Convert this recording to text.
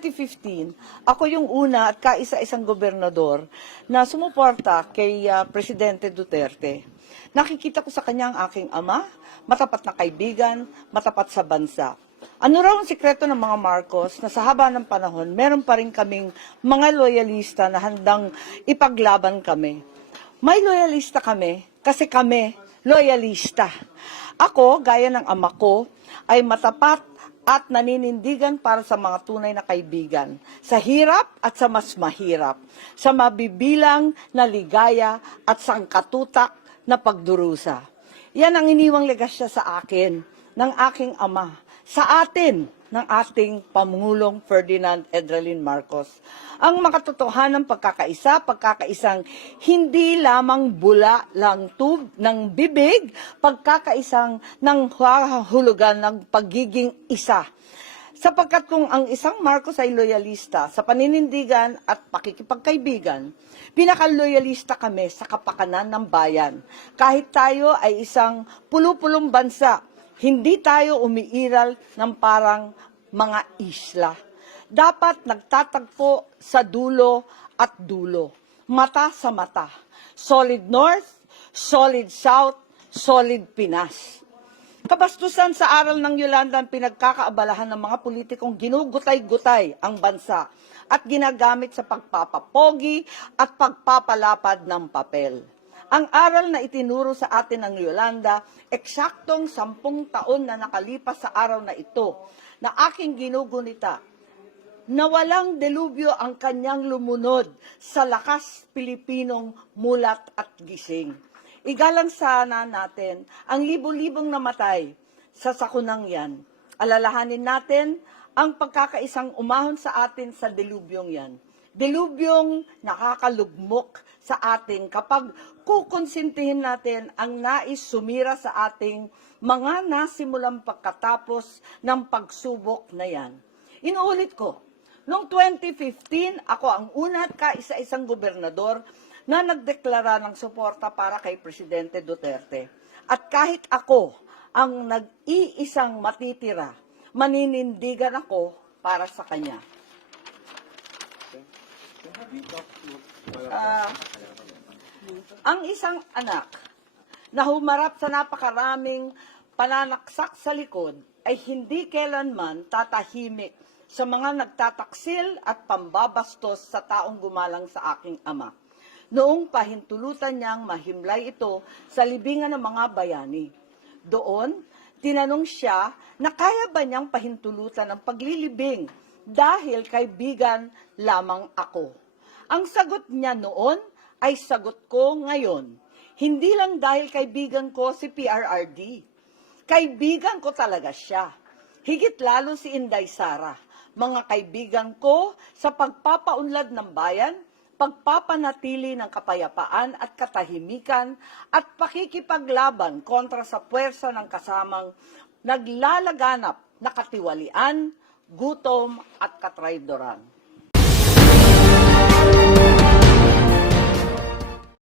2015, ako yung una at kaisa-isang gobernador na sumuporta kay Presidente Duterte. Nakikita ko sa kanya ang aking ama, matapat na kaibigan, matapat sa bansa. Ano raw ang sikreto ng mga Marcos na sa haba ng panahon, meron pa rin kaming mga loyalista na handang ipaglaban kami. May loyalista kami kasi kami loyalista. Ako, gaya ng ama ko, ay matapat at naninindigan para sa mga tunay na kaibigan, sa hirap at sa mas mahirap, sa mabibilang na ligaya at sangkatutak na pagdurusa. Yan ang iniwang legasya sa akin, ng aking ama, sa atin, ng ating Pangulong Ferdinand Edralin Marcos. Ang makatotohanang pagkakaisang hindi lamang bula lang tub ng bibig, pagkakaisang ng hulugan ng pagiging isa. Sapagkat kung ang isang Marcos ay loyalista sa paninindigan at pakikipagkaibigan, pinakaloyalista kami sa kapakanan ng bayan. Kahit tayo ay isang pulu-pulong bansa, hindi tayo umiiral ng parang mga isla. Dapat nagtatagpo sa dulo at dulo. Mata sa mata. Solid North, solid South, solid Pinas. Kabastusan sa aral ng Yolanda ang pinagkakaabalahan ng mga politikong ginugutay-gutay ang bansa at ginagamit sa pagpapapogi at pagpapalapad ng papel. Ang aral na itinuro sa atin ng Yolanda, eksaktong 10 taon na nakalipas sa araw na ito, na aking ginugunita, na walang delubyo ang kanyang lumunod sa lakas Pilipinong mulat at gising. Igalang sana natin ang libo-libong namatay sa sakunang yan. Alalahanin natin ang pagkakaisang umahon sa atin sa delubyong yan. Delubyong nakakalugmok sa atin kapag kukonsintihin natin ang nais sumira sa ating mga nasimulang pagkatapos ng pagsubok na yan. Inuulit ko, noong 2015, ako ang una at kaisa-isang gobernador na nagdeklara ng suporta para kay Presidente Duterte. At kahit ako ang nag-iisang matitira, maninindigan ako para sa kanya. Ang isang anak na humarap sa napakaraming pananaksak sa likod ay hindi kailanman tatahimik sa mga nagtataksil at pambabastos sa taong gumalang sa aking ama. Noong pahintulutan niyang mahimlay ito sa libingan ng mga bayani. Doon, tinanong siya na kaya ba niyang pahintulutan ang paglilibing dahil kaibigan lamang ako. Ang sagot niya noon ay sagot ko ngayon. Hindi lang dahil kaibigan ko si PRRD. Kaibigan ko talaga siya. Higit lalo si Inday Sara. Mga kaibigan ko sa pagpapaunlad ng bayan, pagpapanatili ng kapayapaan at katahimikan at pakikipaglaban kontra sa puwersa ng kasamang naglalaganap na katiwalian, gutom at katraydoran.